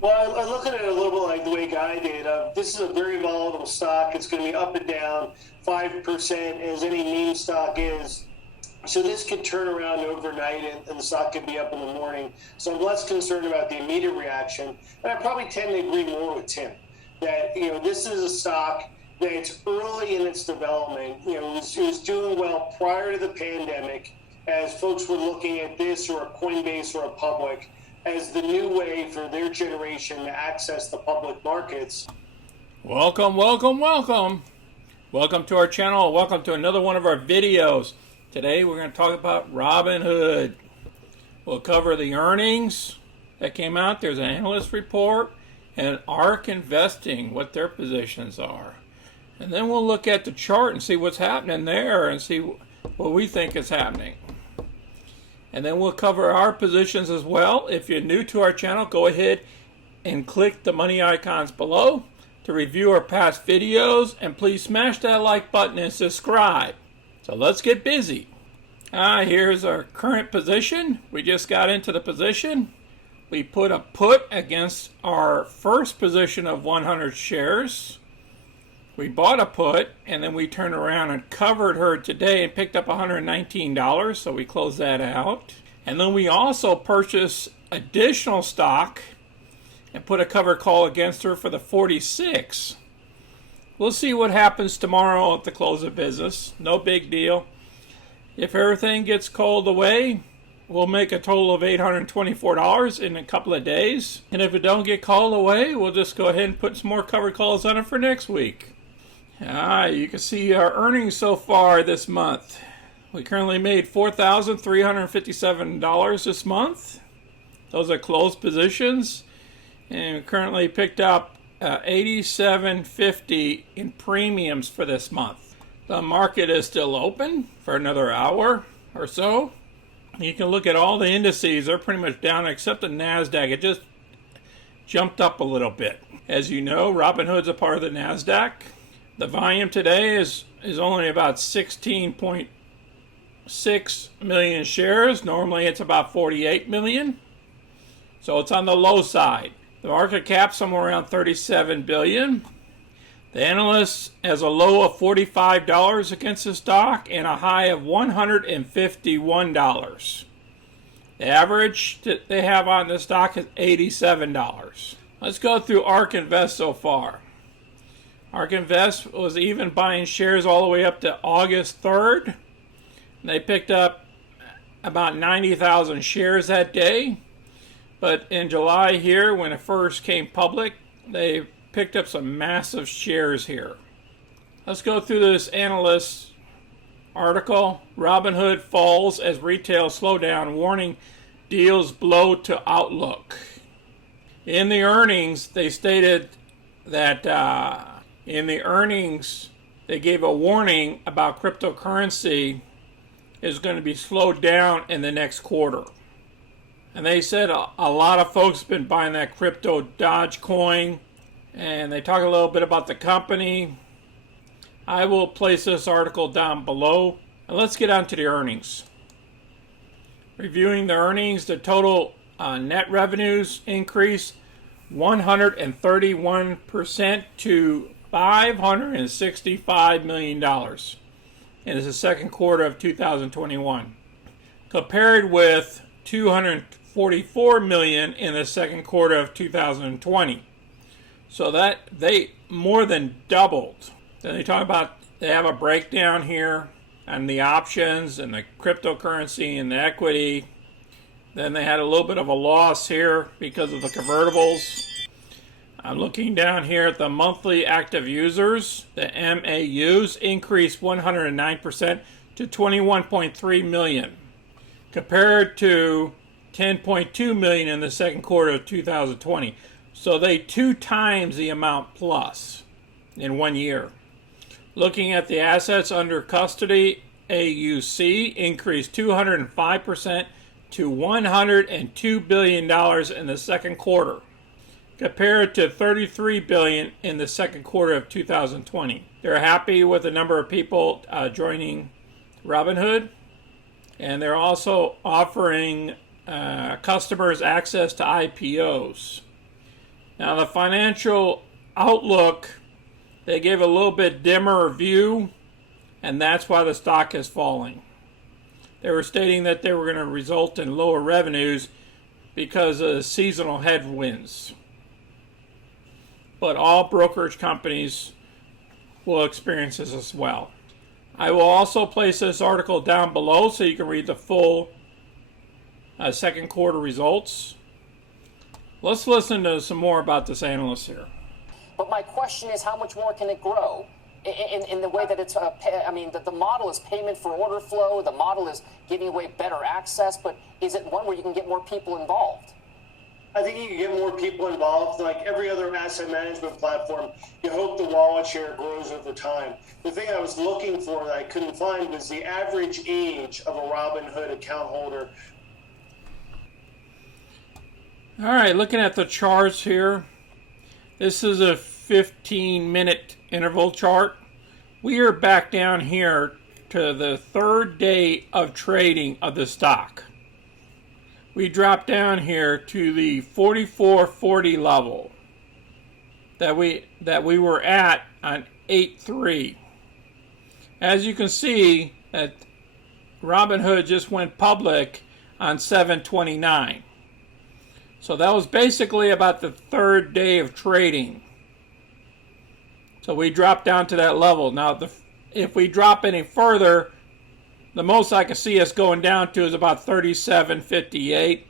Well, I look at it a little bit like the way Guy did. This is a very volatile stock. It's going to be up and down 5% as any meme stock is. So this could turn around overnight and the stock could be up in the morning. So I'm less concerned about the immediate reaction. And I probably tend to agree more with Tim that, this is a stock that it's early in its development. It was doing well prior to the pandemic as folks were looking at this or a Coinbase or a Public as the new way for their generation to access the public markets. Welcome, welcome, welcome. Welcome to our channel. Welcome to another one of our videos. Today we're going to talk about Robinhood. We'll cover the earnings that came out. There's an analyst report and ARK Investing, what their positions are. And then we'll look at the chart and see what's happening there and see what we think is happening. And then we'll cover our positions as well. If you're new to our channel, go ahead and click the money icons below to review our past videos. And please smash that like button and subscribe. So let's get busy. Here's our current position. We just got into the position. We put a put against our first position of 100 shares. We bought a put, and then we turned around and covered her today and picked up $119, so we closed that out. And then we also purchased additional stock and put a cover call against her for the 46. We'll see what happens tomorrow at the close of business. No big deal. If everything gets called away, we'll make a total of $824 in a couple of days. And if it don't get called away, we'll just go ahead and put some more cover calls on it for next week. You can see our earnings so far this month. We currently made $4,357 this month. Those are closed positions. And we currently picked up $87.50 in premiums for this month. The market is still open for another hour or so. You can look at all the indices. They're pretty much down except the NASDAQ. It just jumped up a little bit. As you know, Robinhood's a part of the NASDAQ. The volume today is only about 16.6 million shares. Normally it's about 48 million. So it's on the low side. The market cap somewhere around 37 billion. The analyst has a low of $45 against the stock and a high of $151. The average that they have on the stock is $87. Let's go through ARK Invest so far. ARK Invest was even buying shares all the way up to August 3rd. They picked up about 90,000 shares that day. But in July here, when it first came public, they picked up some massive shares here. Let's go through this analyst article. Robinhood falls as retail slowdown, warning deals blow to outlook. In the earnings, they stated that in the earnings, they gave a warning about cryptocurrency is going to be slowed down in the next quarter. And they said a lot of folks have been buying that crypto Dogecoin. And they talk a little bit about the company. I will place this article down below. And let's get on to the earnings. Reviewing the earnings, the total net revenues increased 131% to $565 million in the second quarter of 2021, compared with $244 million in the second quarter of 2020. So that they more than doubled. Then they talk about, they have a breakdown here on the options and the cryptocurrency and the equity. Then they had a little bit of a loss here because of the convertibles. I'm looking down here at the monthly active users. The MAUs increased 109% to 21.3 million, compared to 10.2 million in the second quarter of 2020. So they 2 times the amount plus in 1 year. Looking at the assets under custody, AUC increased 205% to $102 billion in the second quarter, compared to $33 billion in the second quarter of 2020. They're happy with the number of people joining Robinhood, and they're also offering customers access to IPOs. Now the financial outlook, they gave a little bit dimmer view, and that's why the stock is falling. They were stating that they were going to result in lower revenues because of seasonal headwinds. But all brokerage companies will experience this as well. I will also place this article down below so you can read the full second quarter results. Let's listen to some more about this analyst here. But my question is, how much more can it grow? In the way that it's, the model is payment for order flow, the model is giving away better access, but is it one where you can get more people involved? I think you can get more people involved. Like every other asset management platform, you hope the wallet share grows over time. The thing I was looking for that I couldn't find was the average age of a Robinhood account holder. All right, looking at the charts here. This is a 15-minute interval chart. We are back down here to the third day of trading of the stock. We drop down here to the 44.40 level that we were at on 8.3. As you can see, that Robinhood just went public on 7.29. So that was basically about the third day of trading. So we dropped down to that level. Now, if we drop any further, the most I can see us going down to is about 37.58.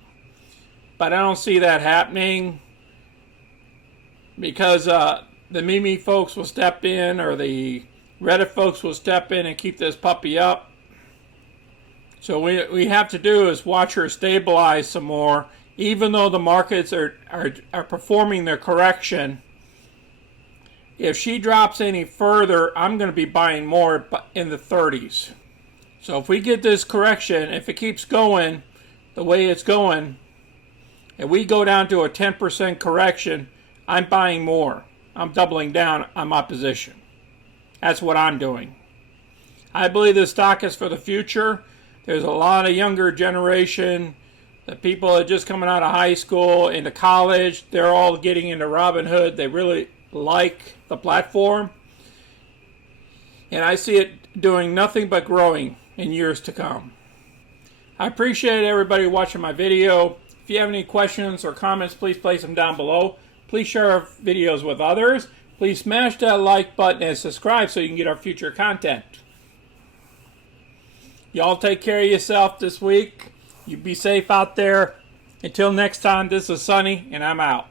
But I don't see that happening because the Mimi folks will step in, or the Reddit folks will step in and keep this puppy up. So what we have to do is watch her stabilize some more, even though the markets are performing their correction. If she drops any further, I'm going to be buying more in the 30s. So if we get this correction, if it keeps going the way it's going, and we go down to a 10% correction, I'm buying more. I'm doubling down on my position. That's what I'm doing. I believe this stock is for the future. There's a lot of younger generation, the people that are just coming out of high school into college, they're all getting into Robinhood. They really like the platform, and I see it doing nothing but growing in years to come. I appreciate everybody watching my video. If you have any questions or comments, please place them down below. Please share our videos with others. Please smash that like button and subscribe so you can get our future content. Y'all take care of yourself this week. You be safe out there. Until next time, this is Sonny, and I'm out.